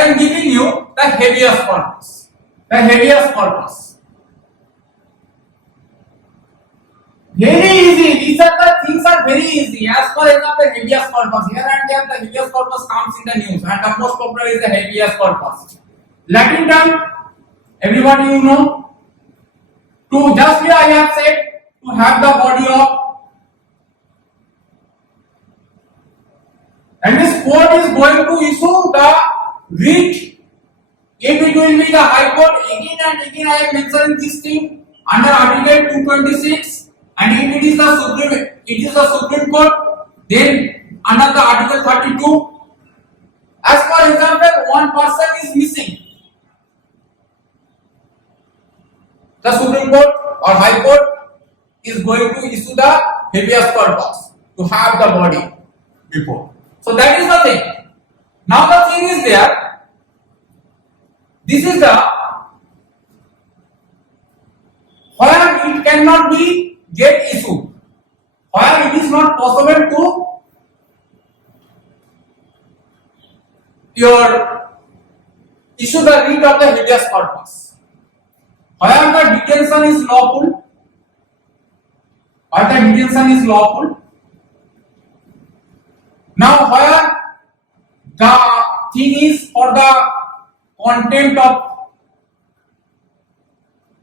am giving you the habeas corpus. The habeas corpus. Very easy. These are the things are very easy. As for example, habeas corpus. Here and there, the habeas corpus comes in the news, and the most popular is the habeas corpus. Latin term, everybody you know. To just here I have said to have the body of, and this court is going to issue the writ. If it will be the High Court, again and again I am mentioning this thing under Article 226, and if it is the Supreme Court, then under the Article 32. As for example, one person is missing. The Supreme Court or High Court is going to issue the habeas corpus to have the body before. So that is the thing. Now the thing is there. This is the where it cannot be get issued, where it is not possible to issue the writ of the habeas corpus. Where the detention is lawful, Now where the thing is for the contempt of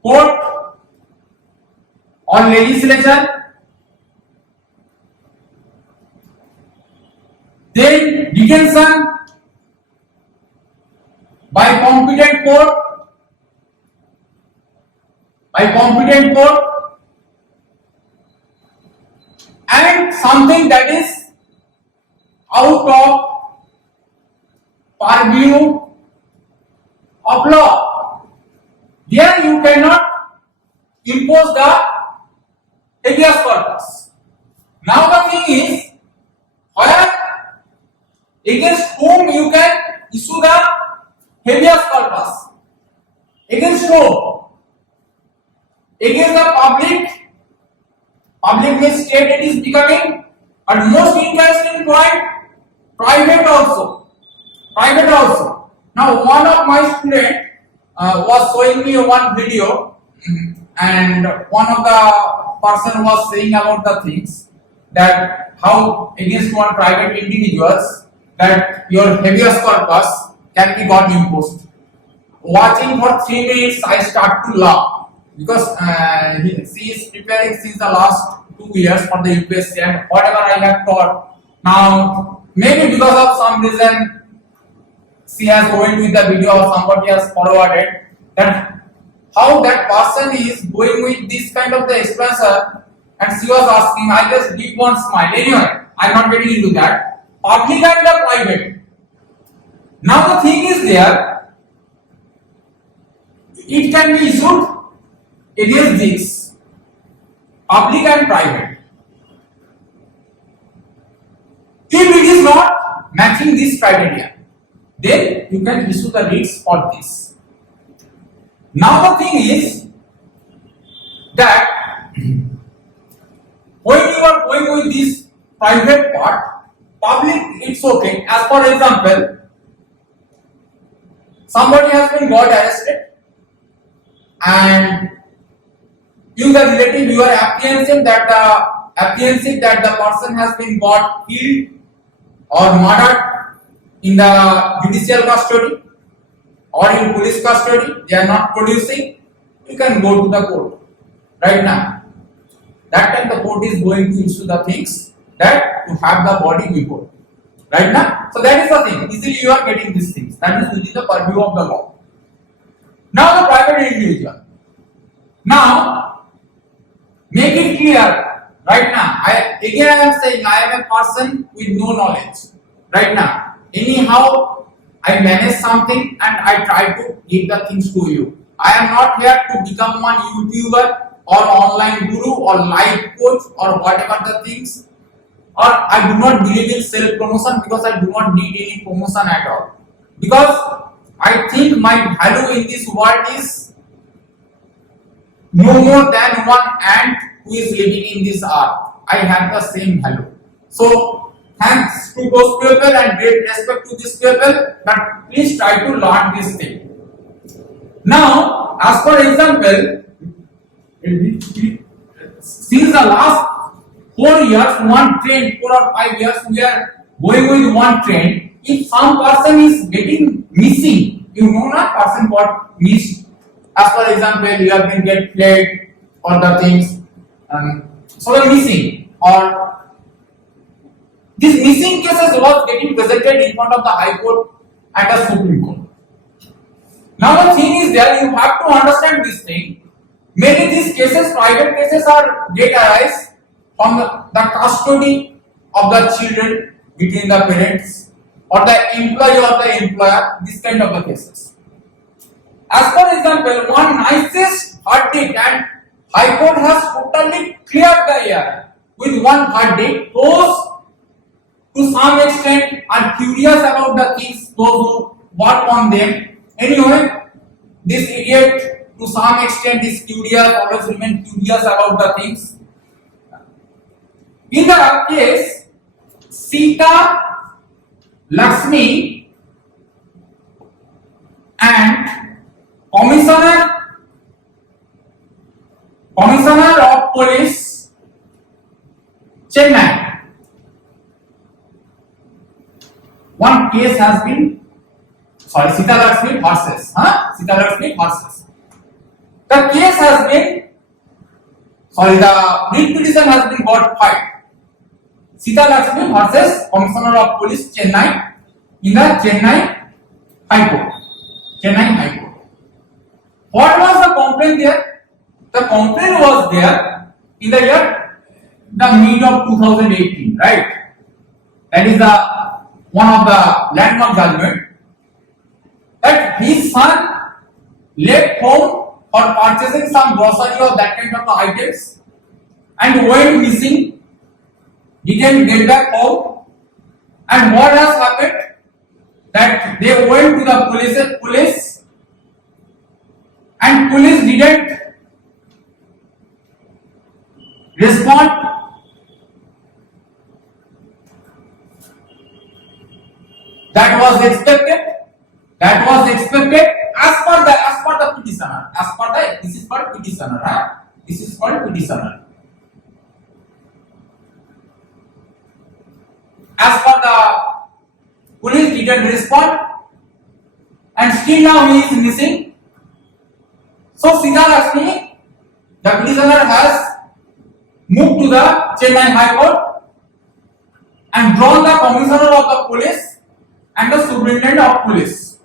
court or legislature, then detention by competent court, and something that is out of purview of law. Here you cannot impose the habeas corpus. Now the thing is, where against whom you can issue the habeas corpus? Against whom? Against the public. Public means state it is becoming, and most interesting point, private also. Now one of my student was showing me one video, and one of the person was saying about the things that how against one private individuals that your habeas corpus can be got imposed. Watching for 3 minutes, I start to laugh because she is preparing since the last 2 years for the UPSC, and whatever I have taught now, maybe because of some reason she has went with the video or somebody has forwarded that how that person is going with this kind of the expressor, and she was asking, I just give one smile. Anyway, I am not getting into that. Public and the private. Now the thing is there, it can be issued against this, public and private. If it is not matching this criteria, then you can issue the writs for this. Now the thing is that when you are going with this private part, public it's okay. As for example, somebody has been got arrested, and you the relative, you are apprehensive that the person has been got killed or murdered in the judicial custody or in police custody, they are not producing, you can go to the court right now. That time the court is going to issue the things that to have the body before. Right now? So that is the thing. Easily you are getting these things. That is within the purview of the law. Now the private individual. Now make it clear right now. I am saying I am a person with no knowledge. Right now. Anyhow, I manage something and I try to give the things to you. I am not here to become one YouTuber or online guru or life coach or whatever the things. Or I do not believe in self-promotion because I do not need any promotion at all. Because I think my value in this world is no more than one ant who is living in this earth. I have the same value. So thanks to those people and great respect to these people, but please try to learn this thing. Now, as for example, since the last 4 years, one trend, 4 or 5 years, we are going with one trend. If some person is getting missing, you know not person got missed. As for example, you have been get played or the things, so the missing or these missing cases was getting presented in front of the High Court and the Supreme Court. Now the thing is there, you have to understand this thing. Many these cases, private cases, are get arise from the custody of the children between the parents or the employee or the employer. This kind of the cases. As for example, one nicest verdict, and High Court has totally cleared the air with one verdict. Those to some extent are curious about the things, those who work on them. Anyway, this idiot to some extent is curious, always remain curious about the things. In the case, Sita Lakshmi and Commissioner of Police, Chennai. One case has been, Sita Lakshmi versus, Sita Lakshmi versus. The case has been, the writ petition has been got filed. Sita Lakshmi versus Commissioner of Police, Chennai, in the Chennai High Court. Chennai High Court. What was the complaint there? The complaint was there in the year, the mid of 2018, right? That is the one of the landmark judgment, that his son left home for purchasing some grocery or that kind of items and went missing, didn't get back home, and what has happened, that they went to the police and police didn't respond. That was expected. That was expected as per the petitioner. As per the, this is called petitioner. Right? This is called petitioner. As per the police didn't respond, and still now he is missing. So Sita Lakshmi, the petitioner, has moved to the Chennai High Court and drawn the commissioner of the police and the superintendent of police.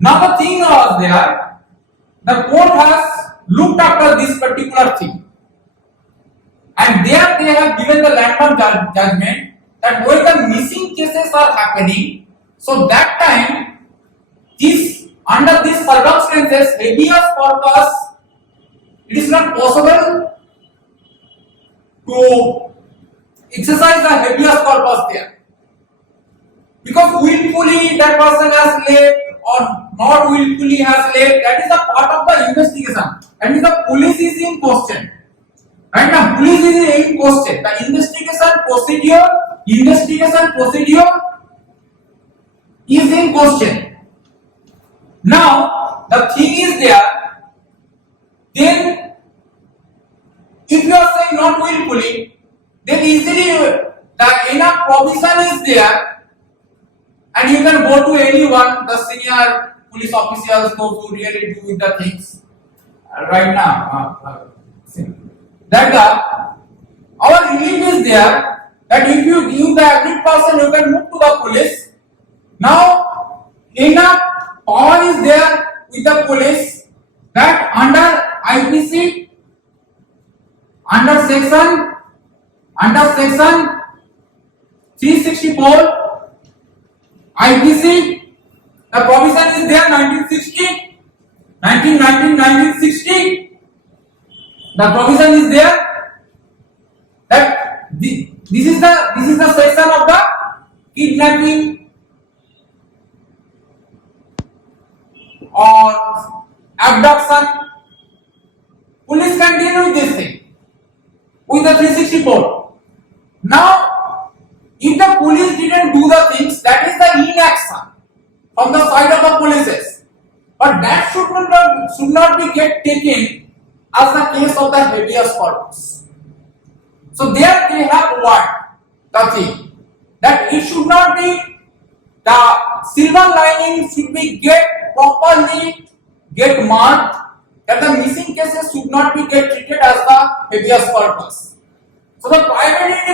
Now the thing was there, the court has looked after this particular thing, and there they have given the landmark judgment that when the missing cases are happening, so that time, this under these circumstances, habeas corpus, it is not possible to exercise the habeas corpus there, because willfully that person has left or not willfully has left, that is a part of the investigation. That is, the police is in question. Right now, police is in question. The investigation procedure is in question. Now, the thing is there, then if you are saying not willfully, then easily the enough provision is there, and you can go to anyone, the senior police officials, those who really do with the things right now. That our relief is there, that if you give the agreed person, you can move to the police. Now enough power is there with the police that under IPC, under section 364 IPC, the provision is there 1960. The provision is there that this is the section of the kidnapping or abduction. Police can deal with this thing with the 364. Now If the police didn't do the things, that is the inaction from the side of the police. But that should not be get taken as the case of the habeas corpus. So there they have what? The thing that it should not be, the silver lining should be get properly get marked, that the missing cases should not be get treated as the habeas corpus. So the private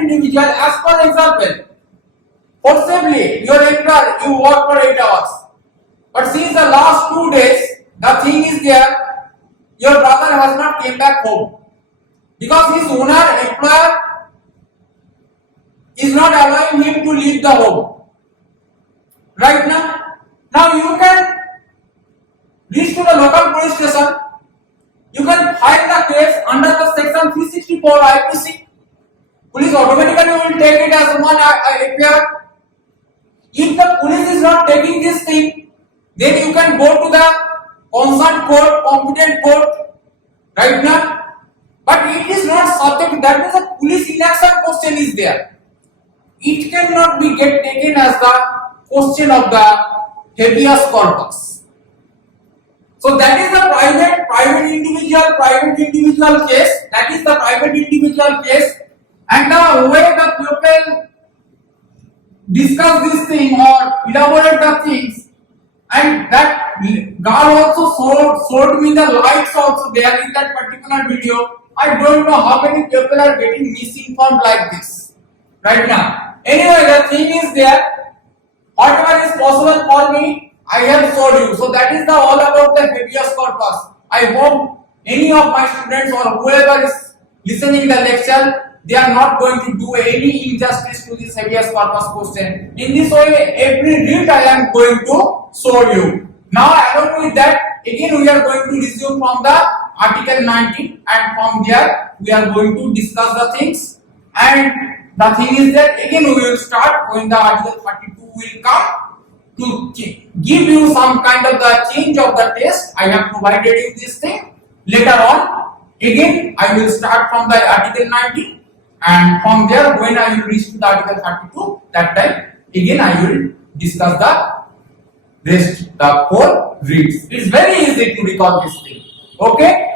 individual, as per example, forcibly your employer, you work for 8 hours, but since the last 2 days, the thing is there, your brother has not came back home because his employer is not allowing him to leave the home. Right now you can reach to the local police station. You can file the case under the section 364 IPC. Police automatically will take it as one FIR. If the police is not taking this thing, then you can go to the concerned court, competent court, right now. But it is not subject, that means a police inaction question is there. It cannot be get taken as the question of the habeas corpus. So that is the private individual case. That is the private individual case. And the way the people discuss this thing or elaborate the things, and that girl also showed me the lights also there in that particular video. I don't know how many people are getting misinformed like this right now. Anyway, the thing is there. Whatever is possible for me, I have showed you. So that is the all about the habeas corpus. I hope any of my students or whoever is listening the lecture, they are not going to do any injustice to this habeas corpus question. In this way, every read I am going to show you. Now, along with that, again we are going to resume from the Article 19, and from there we are going to discuss the things. And the thing is that again we will start when the Article 32 will come to give you some kind of the change of the test. I have provided you this thing. Later on, again I will start from the Article 19, and from there when I will reach to the Article 32, that time again I will discuss the rest, the 4 reads. It's very easy to recall this thing. Okay.